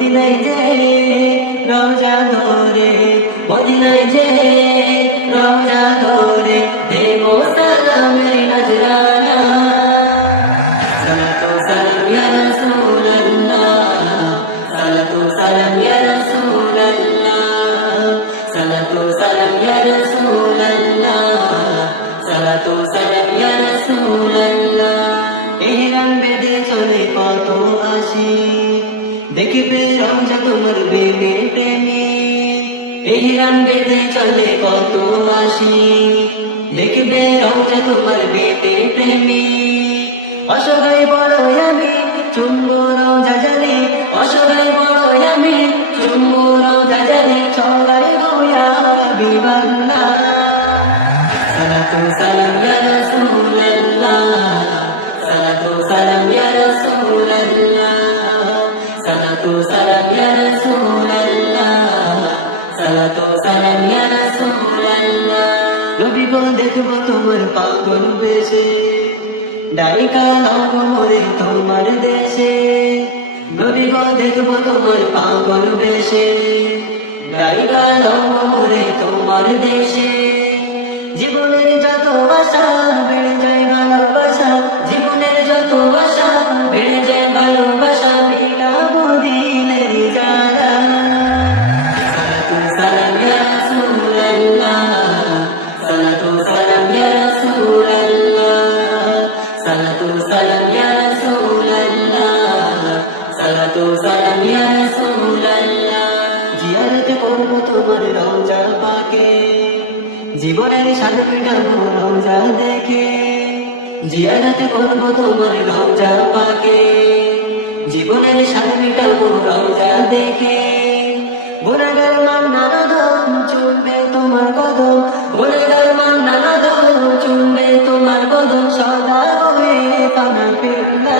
মদিনায় যে রওজা ধরে মদিনায় যে রওজা ধরে, দেব সালামের নজরানা। সালাতু সালাম ইয়া রাসূলুল্লাহ, সালাতু সালাম ইয়া রাসূলুল্লাহ, সালাতু সালাম ইয়া রাসূলুল্লাহ, সালাতু সালাম ইয়া রাসূলুল্লাহ। ইহরাম বেদে চলে কত আসি দেখবে রমজা তোমার বেগে প্রেমে রান বেদে চলে কত আসি দেখবে রমজা তোমার বেটে প্রেমে অসহায় বড় আমি, চুম্ব রোজা জানে। অসহায় বড় আমি, চুম্ব রোজা জানে। ছড়াই গোয়া বিবান্না। সালাতু সালাম সালাতু সালাম ইয়া রাসূলুল্লাহ সালাতু সালাম ইয়া রাসূলুল্লাহ নবী গো দেখব তোমার পাগল বেশে। ডাইকা নাও মরে তোমার দেশে। নবী গো তোমার পাগল বেশে। ডাইকা নাও মরে তোমার দেশে। জীবনের যত আশা, বেড়ে যায় ভালোবাসা। জীবনের যত আশা সালাতু সালাম ইয়া রাসূলুল্লাহ জীবনের রওজা দেখে জিয়ারত করব তোমার রওজা পাকে জীবনের সাথে মেটাবো রওজা দেখে গুণাগার মান নানা দম চলবে তোমার কদম গুণাগার মান নানা দম চলবে তোমার কদম, সদা হয়ে পানা ফিরলা।